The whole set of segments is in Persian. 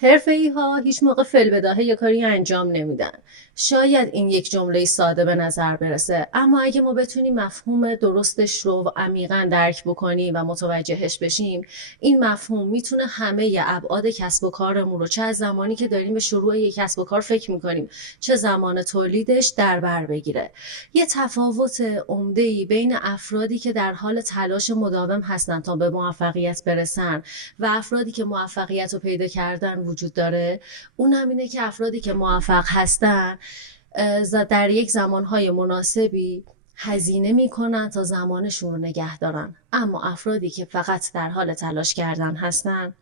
حرفه‌ای‌ها هیچ موقع فی‌البداهه یه کاری انجام نمیدن. شاید این یک جمله ساده به نظر برسه، اما اگه ما بتونیم مفهوم درستش رو عمیقاً درک بکنیم و متوجهش بشیم، این مفهوم میتونه همه ابعاد کسب و کارمون رو، چه از زمانی که داریم به شروع یک کسب و کار فکر میکنیم، چه زمان تولیدش، در بر بگیره. یه تفاوت عمده‌ای بین افرادی که در حال تلاش مداوم هستن تا به موفقیت برسن و افرادی که موفقیت رو پیدا کردن وجود داره. اون هم اینه که افرادی که موفق هستن در یک زمانهای مناسبی هزینه میکنن تا زمانشون رو نگه دارن، اما افرادی که فقط در حال تلاش کردن هستن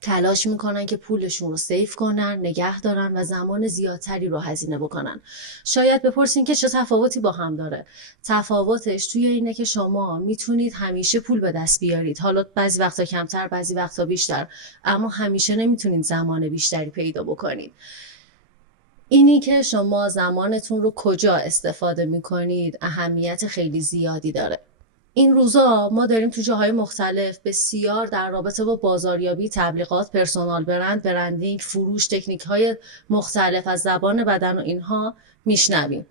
تلاش میکنن که پولشون رو سیف کنن، نگه دارن و زمان زیادتری رو هزینه بکنن. شاید بپرسین که چه تفاوتی با هم داره. تفاوتش توی اینه که شما میتونید همیشه پول به دست بیارید، حالا بعضی وقتا کمتر بعضی وقتا بیشتر، اما همیشه نمیتونید زمان بیشتری پیدا بکنید. اینی که شما زمانتون رو کجا استفاده میکنید اهمیت خیلی زیادی داره. این روزا ما داریم تو جاهای مختلف بسیار در رابطه با بازاریابی، تبلیغات، پرسونال برند، برندینگ، فروش، تکنیک‌های مختلف از زبان بدن و اینها میشنویم.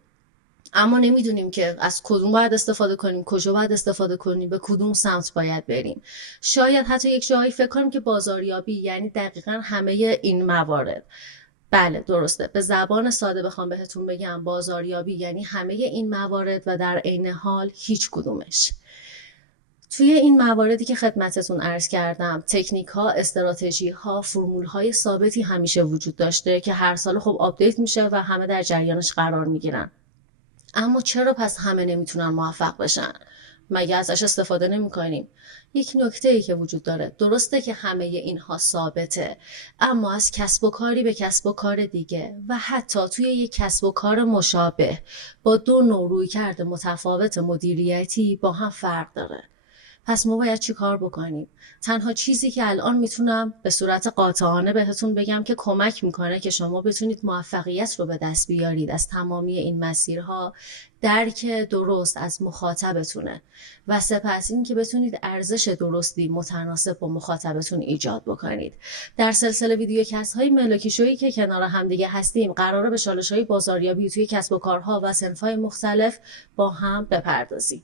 اما نمیدونیم که از کدوم باید استفاده کنیم، کجا باید استفاده کنیم، به کدوم سمت باید بریم. شاید حتی یک جایی فکر کنیم که بازاریابی یعنی دقیقاً همه این موارد. بله درسته، به زبان ساده بخوام بهتون بگم بازاریابی یعنی همه این موارد و در عین حال هیچ کدومش. توی این مواردی که خدمتتون عرض کردم، تکنیک ها، استراتژی ها، فرمول های ثابتی همیشه وجود داشته که هر سال خب آپدیت میشه و همه در جریانش قرار میگیرن. اما چرا پس همه نمیتونن موفق بشن؟ مگه ازش استفاده نمیکنیم؟ یک نکته ای که وجود داره، درسته که همه اینها ثابته، اما از کسب و کاری به کسب و کار دیگه و حتی توی یک کسب و کار مشابه با دو نوع رویکرد متفاوت مدیریتی با هم فرق داره. پس ما باید چی کار بکنیم؟ تنها چیزی که الان میتونم به صورت قاطعانه بهتون بگم که کمک میکنه که شما بتونید موفقیت رو به دست بیارید از تمامی این مسیرها، درک درست از مخاطبتونه و سپس این که بتونید ارزش درستی متناسب با مخاطبتون ایجاد بکنید. در سلسله ویدیوکست های ملاکی شویی که کنار هم دیگه هستیم، قراره به چالش های بازاریابی توی کسب و کارها و صنف‌های مختلف با هم بپردازیم.